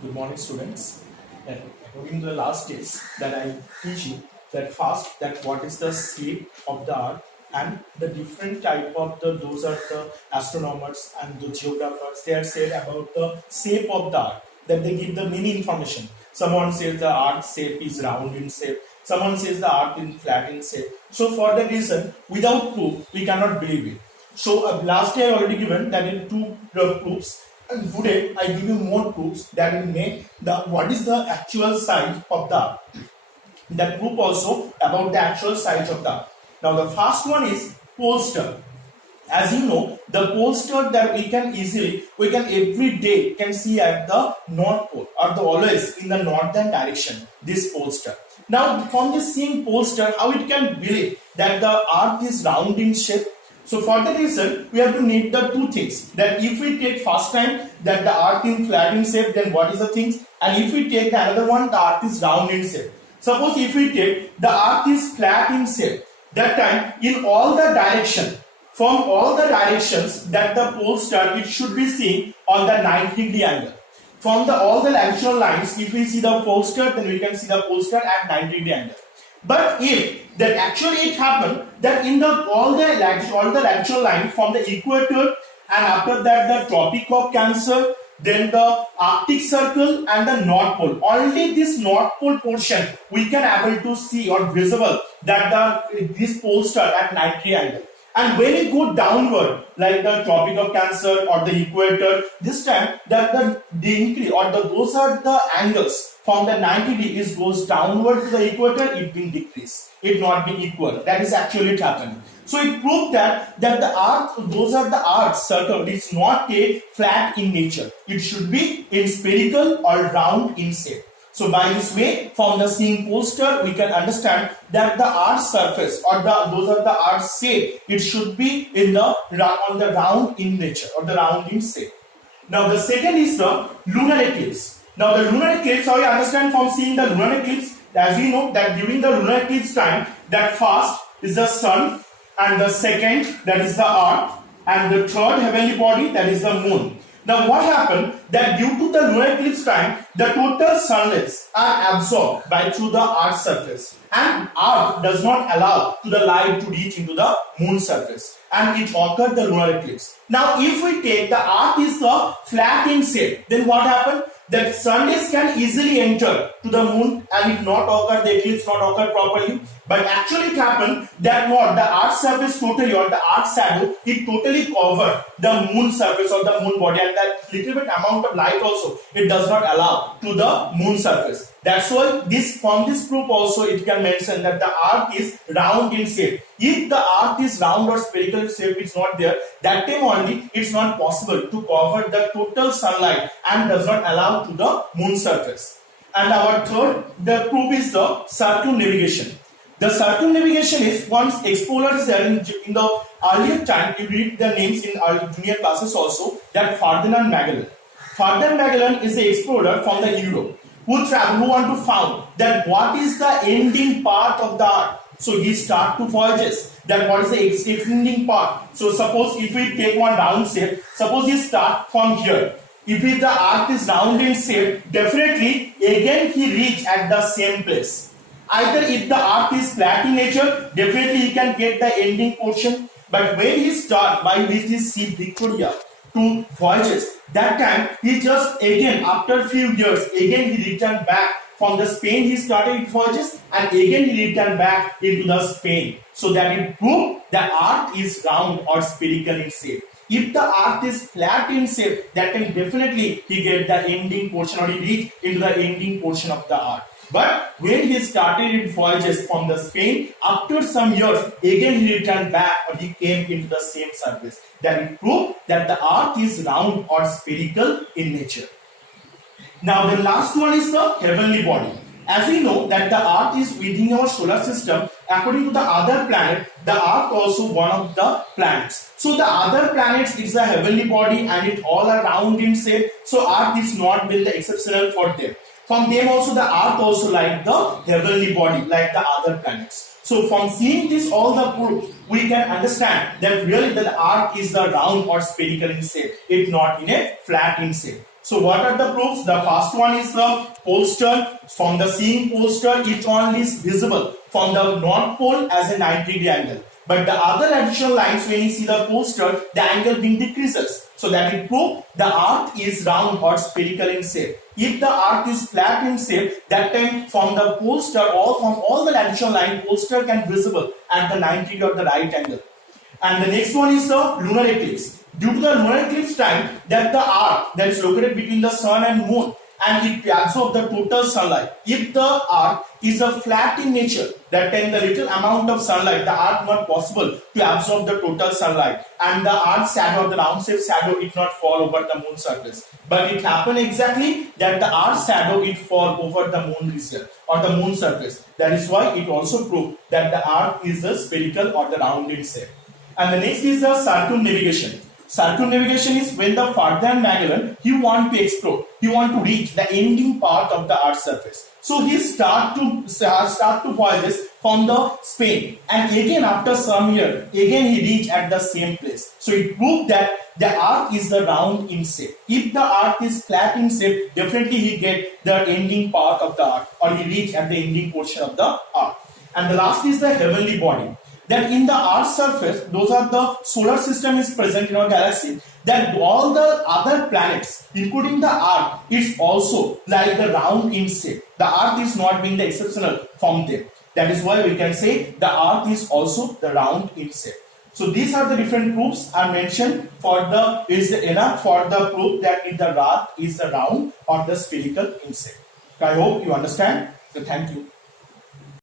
Good morning, students. And according to the last days that I teach you that first that what is the shape of the earth and the different type of those are the astronomers and the geographers. They are said about the shape of the earth, that they give the many information. Someone says the earth shape is round in shape. Someone says the earth is flat in shape. So for that reason, without proof, we cannot believe it. So last day I already given that in two proofs, and today I give you more proofs that will make the what is the actual size of the earth. That proof also about the actual size of the earth. Now the first one is pole star. As you know, the pole star that we can every day can see at the north pole or the always in the northern direction, this pole star. Now from this same pole star, how it can believe that the earth is round in shape? So for that reason, we have to need the two things. That if we take first time that the earth is flat in shape, then what is the things? And if we take the another one, the earth is round in shape. Suppose if we take the earth is flat in shape, that time in all the direction, from all the directions that the pole star, it should be seen on the 90-degree angle. From all the actual lines, if we see the pole star, then we can see the pole star at 90-degree angle. But if that actually it happened that in all the actual line from the equator and after that the Tropic of Cancer, then the Arctic Circle and the North Pole, only this North Pole portion we can able to see or visible that this pole star at 90 angle. And when it go downward, like the Tropic of Cancer or the equator, this time that the increase or those are the angles from the 90 degrees goes downward to the equator, it will decrease. It not be equal. That is actually it happening. So it proved that the earth, those are the earth's circle. It's not a flat in nature. It should be in spherical or round in shape. So by this way, from the seeing pole star, we can understand that the earth's surface or those are the earth's shape. It should be on the round in nature or the round in shape. Now the second is the lunar eclipse. Now the lunar eclipse, how you understand from seeing the lunar eclipse? As we know that during the lunar eclipse time, that first is the sun, and the second that is the earth, and the third heavenly body that is the moon. Now what happened that due to the lunar eclipse time, the total sunlights are absorbed through the earth's surface, and earth does not allow to the light to reach into the moon surface, and it occurred the lunar eclipse. Now if we take the earth is the flat in shape, then what happened? That sun rays can easily enter to the moon and it not occur, the eclipse not occur properly. But actually it happened that what the earth's surface totally or the earth's shadow, it totally covered the moon surface or the moon body, and that little bit amount of light also it does not allow to the moon surface. That's why from this proof also it can mention that the earth is round in shape. If the earth is round or spherical shape, it's not there. That time only it's not possible to cover the total sunlight and does not allow to the moon surface. And our third, the proof is the circumnavigation. The circumnavigation is once explorers there in the earlier time, you read the names in our junior classes also, that Ferdinand Magellan. Ferdinand Magellan is the explorer from the Europe who want to find that what is the ending part of the earth. So he start to voyages that what is the ending part. So suppose if we take one round shape, suppose he start from here. If the earth is round in shape, definitely again he reach at the same place. Either if the earth is flat in nature, definitely he can get the ending portion. But when he start by with his ship Victoria to voyages, that time he just again after few years again he returned back from the Spain. He started voyages and again he returned back into the Spain. So that it proved the earth is round or spherical in shape. If the earth is flat in shape, that can definitely he get the ending portion or he reach into the ending portion of the earth. But when he started in voyages from the Spain, after some years, again he returned back or he came into the same surface. That it proved that the earth is round or spherical in nature. Now the last one is the heavenly body. As we know that the earth is within our solar system, according to the other planet, the earth also one of the planets. So the other planets is the heavenly body and it all are round in shape. So earth is not been the exceptional for them. From them also the earth also like the heavenly body, like the other planets. So from seeing this all the proof, we can understand that really the earth is the round or spherical in shape, it not in a flat in shape. So what are the proofs? The first one is the pole star. From the seen pole star, it only is visible from the north pole as a 90-degree angle. But the other additional lines, when you see the pole star, the angle being decreases. So that it proves the earth is round or spherical in shape. If the earth is flat in shape, that time from the pole star or from all the additional line, pole star can visible at the 90 degree or the right angle. And the next one is the lunar eclipse. Due to the lunar eclipse time, that the earth that is located between the sun and moon, and it absorbs the total sunlight. If the earth is a flat in nature, that time the little amount of sunlight, the earth not possible to absorb the total sunlight, and the earth's shadow, the round shape shadow, it not fall over the moon surface. But it happen exactly that the earth's shadow it fall over the moon region or the moon surface. That is why it also prove that the earth is a spherical or the round in shape. And the next is the circumnavigation. Circumnavigation is when the Ferdinand Magellan, he want to explore, he want to reach the ending part of the Earth's surface. So he start to voyages from the Spain, and again after some year, again he reach at the same place. So it proved that the Earth is the round in shape. If the Earth is flat in shape, definitely he get the ending part of the Earth, or he reach at the ending portion of the Earth. And the last is the heavenly body. That in the Earth's surface, those are the solar system is present in our galaxy, that all the other planets, including the Earth, is also like the round in shape. The Earth is not being the exceptional from them. That is why we can say the Earth is also the round in shape. So these are the different proofs are mentioned for the is enough for the proof that the Earth is the round or the spherical in shape. I hope you understand. So thank you.